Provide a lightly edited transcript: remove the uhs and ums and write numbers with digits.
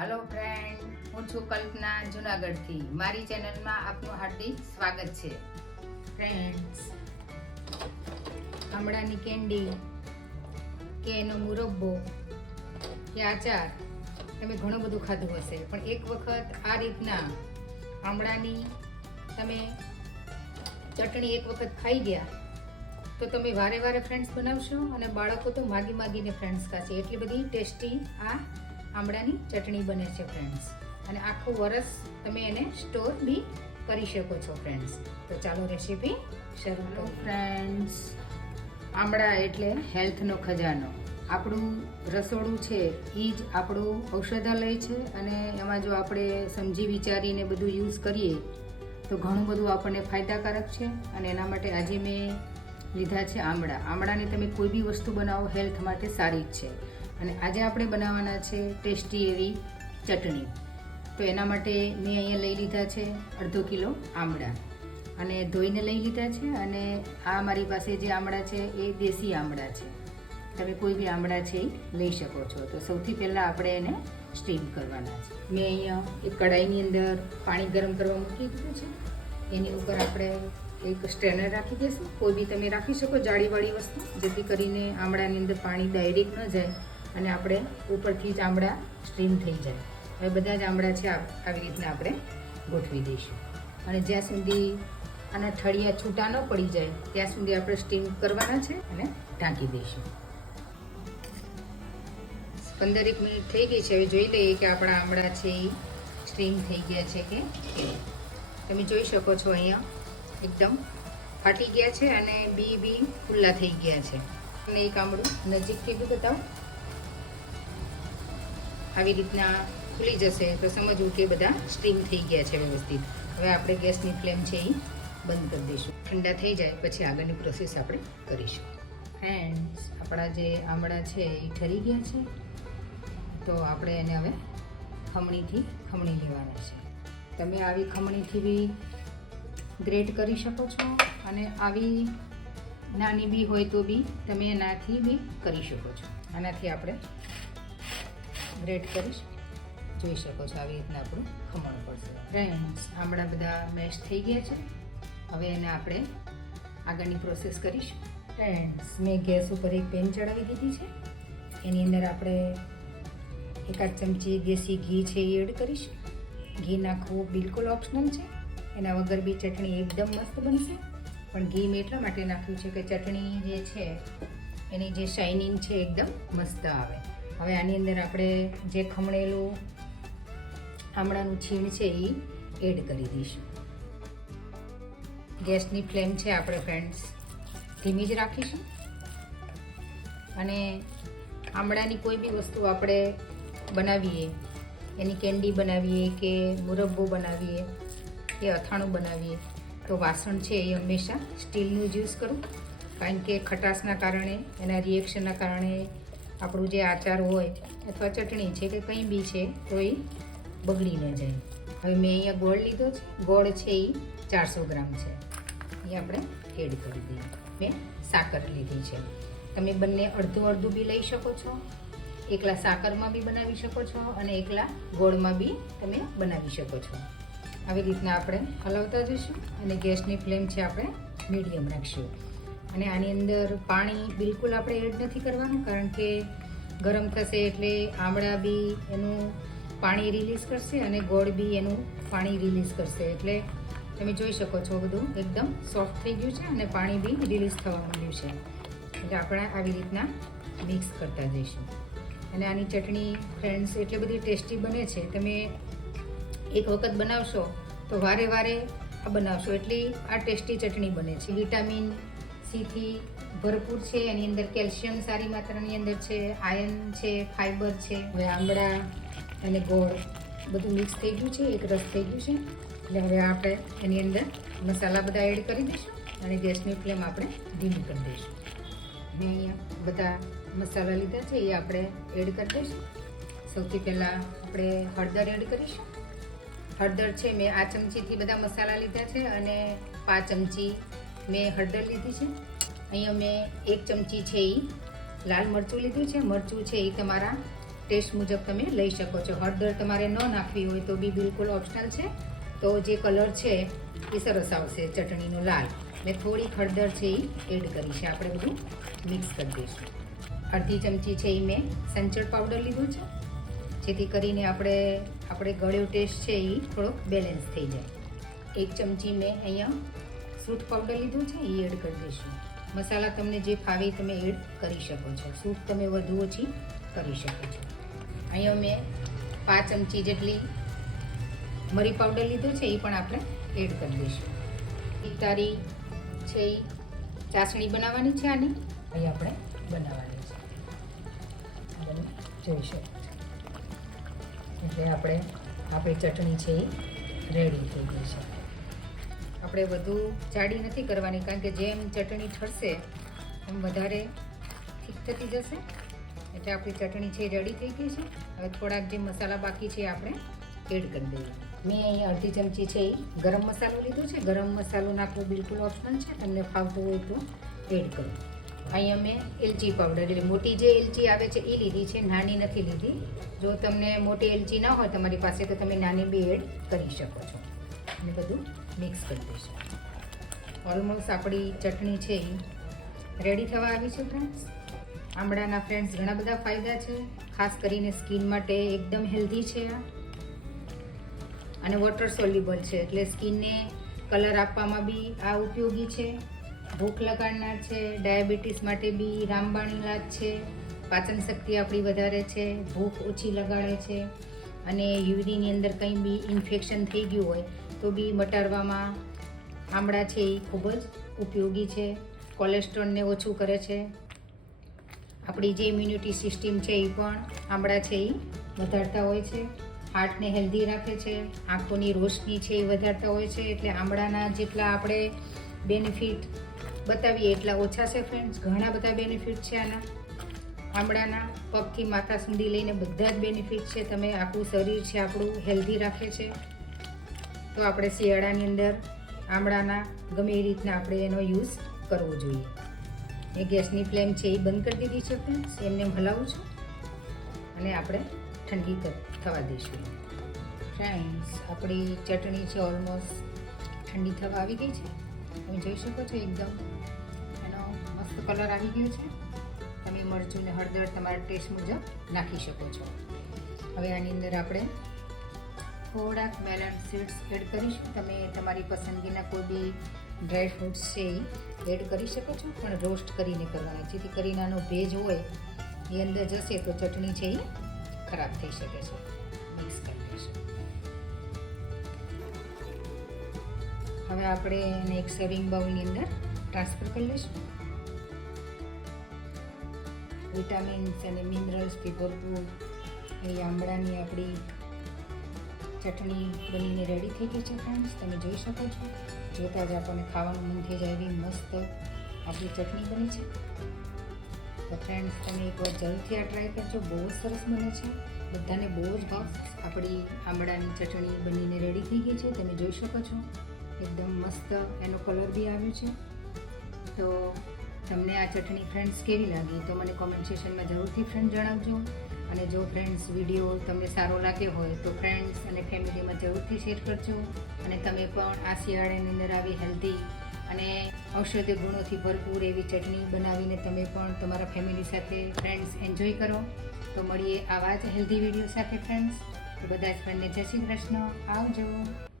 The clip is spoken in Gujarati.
हेलो फ्रेंड, હું છું કલ્પના જુનાગઢથી. મારી ચેનલમાં આપનું હાર્દિક સ્વાગત છે. ફ્રેન્ડ્સ, આમળાની કેન્ડી કે એનો મુરબ્બો કે આચાર તમે ઘણું બધું ખાધું હશે, પણ એક વખત આ રીતના આમળાની તમે ચટણી એક વખત ખાઈ ગયા તો તમે વારે વારે ફ્રેન્ડ્સ બનાવશો અને બાળકો તો માગીને ફ્રેન્ડ્સ ખાશે. એટલી બધી ટેસ્ટી આ આમળાની ચટણી બને છે ફ્રેન્ડ્સ, અને આખું વરસ તમે એને સ્ટોર બી કરી શકો છો ફ્રેન્ડ્સ. તો ચાલો રેસીપી શરૂ કરો. ફ્રેન્ડ્સ, આમળા એટલે હેલ્થનો ખજાનો. આપણું રસોડું છે એ જ આપણું ઔષધાલય છે, અને એમાં જો આપણે સમજી વિચારીને બધું યુઝ કરીએ તો ઘણું બધું આપણને ફાયદાકારક છે. અને એના માટે આજે મેં લીધા છે આમળા. આમળાની તમે કોઈ બી વસ્તુ બનાવો હેલ્થ માટે સારી જ છે. અને આજે આપણે બનાવવાના છે ટેસ્ટી એવી ચટણી. તો એના માટે મેં અહીંયા લઈ લીધા છે 1/2 કિલો આમળા, અને ધોઈને લઈ લીધા છે. અને આ મારી પાસે જે આમળા છે એ દેશી આમળા છે. તમે કોઈ બી આમળા છે એ લઈ શકો છો. તો સૌથી પહેલાં આપણે એને સ્ટીમ કરવાના છે. મેં અહીંયા એક કઢાઈની અંદર પાણી ગરમ કરવા મૂકી દીધું છે. એની ઉપર આપણે એક સ્ટ્રેનર રાખી દઈશું. કોઈ બી તમે રાખી શકો જાળીવાળી વસ્તુ, જેથી કરીને આમળાની અંદર પાણી ડાયરેક્ટ ન જાય અને આપણે ઉપરથી જ આમળા સ્ટીમ થઈ જાય. હવે બધા જ આમળા છે આવી રીતના આપણે ગોઠવી દઈશું, અને જ્યાં સુધી આના ઠળિયા છૂટા ન પડી જાય ત્યાં સુધી આપણે સ્ટીમ કરવાના છે અને ઢાંકી દઈશું. 15 મિનિટ થઈ ગઈ છે. હવે જોઈ લઈએ કે આપણા આમળા છે એ સ્ટીમ થઈ ગયા છે કે તમે જોઈ શકો છો અહીંયા એકદમ ફાટી ગયા છે અને બી ખુલ્લા થઈ ગયા છે. અને એક આમળું નજીકથી બી બતાવો. આવી રીતના ખુલી જશે તો સમજવું કે બધા સ્ટીમ થઈ ગયા છે વ્યવસ્થિત. હવે આપણે ગેસની ફ્લેમ છે એ બંધ કરી દઈશું. ઠંડા થઈ જાય પછી આગળની પ્રોસેસ આપણે કરીશું. ફ્રેન્ડ્સ, આપણા જે આમળા છે એ ઠરી ગયા છે, તો આપણે એને હવે ખમણીથી ખમણી લેવાના છે. તમે આવી ખમણીથી બી ગ્રેટ કરી શકો છો, અને આવી નાની બી હોય તો બી તમે એનાથી બી કરી શકો છો. આનાથી આપણે ગ્રેટ કરીશ, જોઈ શકો છો આવી રીતના આપણું ખમણ પડશે. ફ્રેન્ડ્સ, આમળા બધા મેશ થઈ ગયા છે. હવે એને આપણે આગળની પ્રોસેસ કરીશું. ફ્રેન્ડ્સ, મેં ગેસ ઉપર એક પેન ચડાવી દીધી છે. એની અંદર આપણે 1 ચમચી દેશી ઘી છે એ એડ કરીશું. ઘી નાખવું બિલકુલ ઓપ્શનલ છે. એના વગર બી ચટણી એકદમ મસ્ત બનશે, પણ ઘી મેં એટલા માટે નાખ્યું છે કે ચટણી જે છે એની જે શાઇનિંગ છે એકદમ મસ્ત આવે. હવે આની અંદર આપણે જે ખમણેલું આમળાનું છીણ છે એ એડ કરી દઈશું. ગેસની ફ્લેમ છે આપણે ફ્રેન્ડ્સ ધીમી જ રાખીશું. અને આમળાની કોઈ બી વસ્તુ આપણે બનાવીએ, એની કેન્ડી બનાવીએ કે મુરબ્બો બનાવીએ કે અથાણું બનાવીએ, તો વાસણ છે એ હંમેશા સ્ટીલનું જ યુઝ કરવું. કારણ કે ખટાશના કારણે, એના રિએક્શનના કારણે આપણું જે આચાર હોય અથવા ચટણી છે કે કંઈ બી છે તો એ બગડી ન જાય. હવે મેં અહીંયા ગોળ લીધો છે. ગોળ છે એ 400 ગ્રામ છે, એ આપણે એડ કરી દઈએ. મેં સાકર લીધી છે. તમે બંને અડધું બી લઈ શકો છો. એકલા સાકરમાં બી બનાવી શકો છો અને એકલા ગોળમાં બી તમે બનાવી શકો છો. આવી રીતના આપણે હલાવતા જઈશું, અને ગેસની ફ્લેમ છે આપણે મીડિયમ રાખીશું. અને આની અંદર પાણી બિલકુલ આપણે એડ નથી કરવાનું, કારણ કે ગરમ થશે એટલે આમળા બી એનું પાણી રિલીઝ કરશે અને ગોળ બી એનું પાણી રિલીઝ કરશે. એટલે તમે જોઈ શકો છો બધું એકદમ સોફ્ટ થઈ ગયું છે અને પાણી બી રિલીઝ થવા માંડ્યું છે. એટલે આપણે આવી રીતના મિક્સ કરતા જઈશું. અને આની ચટણી ફ્રેન્ડ્સ એટલી બધી ટેસ્ટી બને છે. તમે એક વખત બનાવશો તો વારે વારે આ બનાવશો એટલી આ ટેસ્ટી ચટણી બને છે. વિટામિન સીથી ભરપૂર છે. એની અંદર કેલ્શિયમ સારી માત્રાની અંદર છે, આયર્ન છે, ફાઈબર છે. હવે આમળા અને ગોળ બધું મિક્સ થઈ ગયું છે, એક રસ થઈ ગયું છે. એટલે હવે આપણે એની અંદર મસાલા બધા એડ કરી દઈશું અને ગેસની ફ્લેમ આપણે ધીમી કરી દઈશું. મેં અહીંયા બધા મસાલા લીધા છે એ આપણે એડ કરી દઈશું. સૌથી પહેલાં આપણે હળદર એડ કરીશું. હળદર છે મેં આ ચમચીથી બધા મસાલા લીધા છે, અને 5 ચમચી મેં હળદર લીધી છે. અહીંયા મેં 1 ચમચી છે એ લાલ મરચું લીધું છે. મરચું છે એ તમારા ટેસ્ટ મુજબ તમે લઈ શકો છો. હળદર તમારે ન નાખવી હોય તો બી બિલકુલ ઓપ્શનલ છે. તો જે કલર છે એ સરસ આવશે ચટણીનો લાલ. એટલે થોડી હળદર છે એ એડ કરી છે. આપણે બધું મિક્સ કરી દઈશું. અડધી ચમચી છે એ મેં સંચળ પાવડર લીધું છે, જેથી કરીને આપણે ગળ્યો ટેસ્ટ છે એ થોડોક બેલેન્સ થઈ જાય. 1 ચમચી મેં અહીંયા સૂંઠ પાવડર લીધું છે એ એડ કરી દઈશું. મસાલા તમને જે ફાવે તમે એડ કરી શકો છો. સૂંઠ તમે વધુ ઓછી કરી શકો છો. અહીંયા મેં 5 ચમચી જેટલી મરી પાવડર લીધો છે એ પણ આપણે એડ કરી દઈશું. તારી છે એ ચાસણી બનાવવાની છે આની, અહીં આપણે બનાવવાની છે. તમે જોઈ શકો છો. એટલે આપણી ચટણી છે એ રેડી થઈ ગઈ છે. આપણે વધુ જાડી નથી કરવાની, કારણ કે જેમ ચટણી ઠરશે એમ વધારે ઠીક થતી જશે. એટલે આપણી ચટણી છે રેડી થઈ ગઈ છે. હવે થોડાક જે મસાલા બાકી છે આપણે એડ કરી દઈએ. મેં અહીં અડધી ચમચી છે એ ગરમ મસાલો લીધો છે. ગરમ મસાલો નાખવો બિલકુલ ઓપ્શનલ છે, તમને ફાવતો હોય તો એડ કરો. અહીંયા મેં એલચી પાવડર, એટલે મોટી જે એલચી આવે છે એ લીધી છે, નાની નથી લીધી. જો તમને મોટી એલચી ના હોય તમારી પાસે તો તમે નાની બી એડ કરી શકો છો. અને બધું મિક્સ કરી દઈશું. ઓલમોસ્ટ આપણી ચટણી છે એ રેડી થવા આવી છે ફ્રેન્ડ્સ. આમળાના ફ્રેન્ડ્સ ઘણા બધા ફાયદા છે, ખાસ કરીને સ્કિન માટે એકદમ હેલ્ધી છે આ, અને વોટર સોલ્યુબલ છે, એટલે સ્કિનને કલર આપવામાં બી આ ઉપયોગી છે. ભૂખ લગાડનાર છે, ડાયાબિટીસ માટે બી રામબાણ ઇલાજ છે. પાચન શક્તિ આપણી વધારે છે, ભૂખ ઓછી લગાડે છે, અને યુરિનની અંદર કંઈ બી ઇન્ફેક્શન થઈ ગયું હોય તો બી મટાડવામાં આમળા છે એ ખૂબ જ ઉપયોગી છે. કોલેસ્ટ્રોલને ઓછું કરે છે. આપણી જે ઇમ્યુનિટી સિસ્ટમ છે એ પણ આમળા છે એ વધારતા હોય છે. હાર્ટને હેલ્ધી રાખે છે. આંખોની રોશની છે એ વધારતા હોય છે. એટલે આમળાના જેટલા આપણે બેનિફિટ બતાવીએ એટલા ઓછા છે ફ્રેન્ડ્સ. ઘણા બધા બેનિફિટ છે આના. આમળાના પગથી માથા સુધી લઈને બધા જ બેનિફિટ છે. તમે આખું શરીર છે આપણું હેલ્ધી રાખે છે. તો આપણે શિયાળાની અંદર આમળાના ગમે એ રીતના આપણે એનો યુઝ કરવો જોઈએ. એ ગેસની ફ્લેમ છે એ બંધ કરી દીધી છે ફ્રેન્ડ્સ. એમને હલાવું છું અને આપણે ઠંડી થવા દઈશું. ફ્રેન્ડ્સ, આપણી ચટણી છે ઓલમોસ્ટ ઠંડી થવા આવી ગઈ છે. તમે જોઈ શકો છો એકદમ એનો મસ્ત કલર આવી ગયો છે. તમે મરચું ને હળદર તમારા ટેસ્ટ મુજબ નાખી શકો છો. હવે આની અંદર આપણે થોડાક મેલન સીડ્સ એડ કરીશું. તમે તમારી પસંદગીના કોઈ બી ડ્રાય ફ્રૂટ્સ છે એ એડ કરી શકો છો, પણ રોસ્ટ કરીને કરવાના, જેથી કરીને આનો ભેજ હોય એ અંદર જશે તો ચટણી છે એ ખરાબ થઈ શકે છે. મિક્સ કરી દઈશું. હવે આપણે એને એક સર્વિંગ બાઉલની અંદર ટ્રાન્સફર કરી લઈશું. વિટામિન્સ અને મિનરલ્સથી ભરપૂર એ આમળાની આપણી ચટણી બનીને રેડી થઈ ગઈ છે ફ્રેન્ડ્સ. તમે જોઈ શકો છો. જોતાં જ આપણને ખાવાનું મન થઈ જાય એવી મસ્ત આપણી ચટણી બની છે. તો ફ્રેન્ડ્સ, તમે એકવાર જરૂરથી આ ટ્રાય કરજો. બહુ જ સરસ બને છે. બધાને બહુ જ ભાવશે. આપણી આમળાની ચટણી બનીને રેડી થઈ ગઈ છે. તમે જોઈ શકો છો એકદમ મસ્ત એનો કલર બી આવ્યો છે. તો તમને આ ચટણી ફ્રેન્ડ્સ કેવી લાગી તો મને કોમેન્ટ સેક્શનમાં જરૂરથી ફ્રેન્ડ જણાવજો. અને જો ફ્રેન્ડ્સ વિડીયો તમને સારો લાગ્યો હોય તો ફ્રેન્ડ્સ અને ફેમિલીમાં જરૂરથી શેર કરજો. અને તમે પણ આ શિયાળાની અંદર આવી હેલ્ધી અને ઔષધીય ગુણોથી ભરપૂર એવી ચટણી બનાવીને તમે પણ તમારા ફેમિલી સાથે ફ્રેન્ડ્સ એન્જોય કરો. તો મળીએ આવા જ હેલ્ધી વિડીયો સાથે ફ્રેન્ડ્સ. તો બધા જ ફ્રેન્ડને જય શ્રી કૃષ્ણ. આવજો.